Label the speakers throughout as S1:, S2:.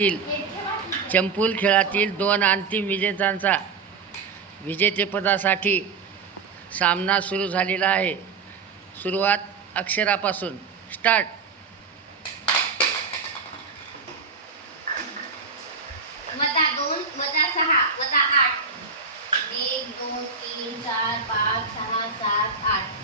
S1: खेळातील चंपूल खेळातील दोन अंतिम विजेत्यांचा विजेतेपदासाठी सामना सुरू झालेला आहे. सुरुवात अक्षरापासून. स्टार्ट
S2: वजा दोन वजा सहा वजा आठ एक दोन तीन चार पाच सहा सात आठ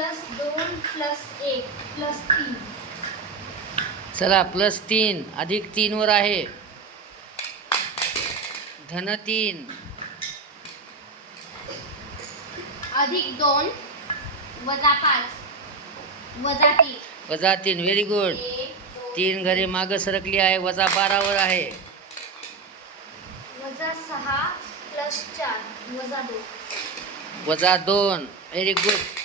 S2: प्लस दोन प्लस एक प्लस तीन.
S1: चला प्लस तीन. अधिक तीनवर आहे. धन तीन.
S2: अधिक दोन वजा पाच. वजा तीन.
S1: वजा तीन. व्हेरी गुड तीन घरे मागं सरकली आहे. वजा बारावर आहे.
S2: वजा सहा प्लस चार. वजा दोन.
S1: वजा दोन. व्हेरी गुड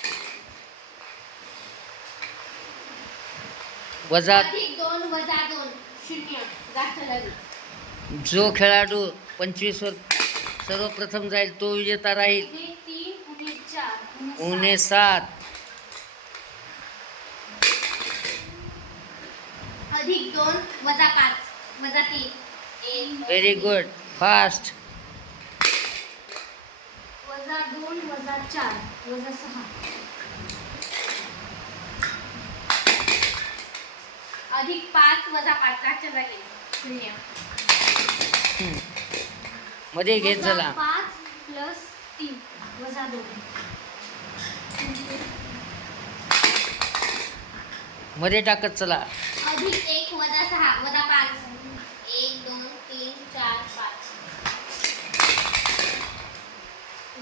S1: वजा
S2: अधिक दोन वजा दोन शून्य. गाठ
S1: जो खेळाडू पंचवीसवर सर्वप्रथम जाईल तो विजेता राहील.
S2: उणे तीन उणे चार
S1: उणे सात.
S2: अधिक दोन वजा पाच वजा तीन. एक
S1: व्हेरी गुड फास्ट
S2: वजा दोन वजा चार वजा सहा. अधिक पाच वजा पाच गाठ लगेच शून्य.
S1: मध्ये घेत
S2: वजा
S1: झाला.
S2: पाच प्लस तीन वजा दोन.
S1: मध्ये टाकत चला.
S2: अधिक एक वजा सहा वजा पाच. एक दोन तीन चार पाच.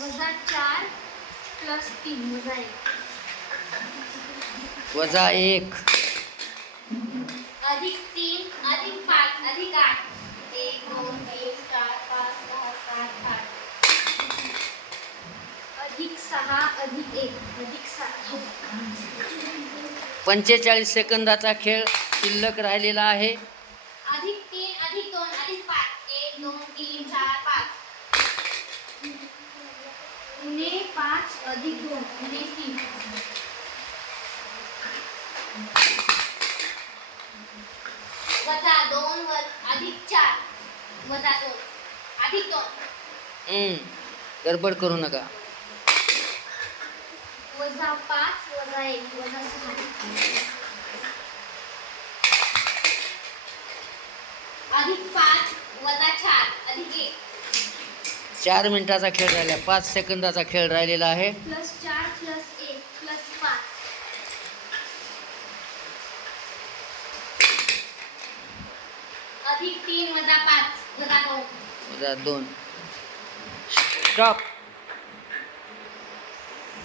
S2: वजा चार प्लस तीन वजा एक.
S1: वजा एक
S2: अधिक तीन अधिक पाच अधिक आठ एक दोन तीन चार पाच सहा सात आठ अधिक सहा अधिक एक अधिक सात
S1: पंचेचाळीस सेकंदाचा खेळ शिल्लक राहिलेला आहे.
S2: अधिक तीन अधिक दोन अधिक पाच. एक दोन तीन चार पाच. उणे पाच अधिक दोन उणे तीन वजा दोन व अधिक चार वजा दोन. अधिक दोन.
S1: हम्म, गडबड करू नका.
S2: वजा पाच वजा एक वजा सहा. अधिक पाच वजा चार अधिक एक.
S1: चार मिनिटाचा खेळ राहिला. पाच सेकंदाचा खेळ राहिलेला आहे.
S2: प्लस चार प्लस एक प्लस पाच. अधिक तीन वजा पाच.
S1: हजार दोन. स्टॉप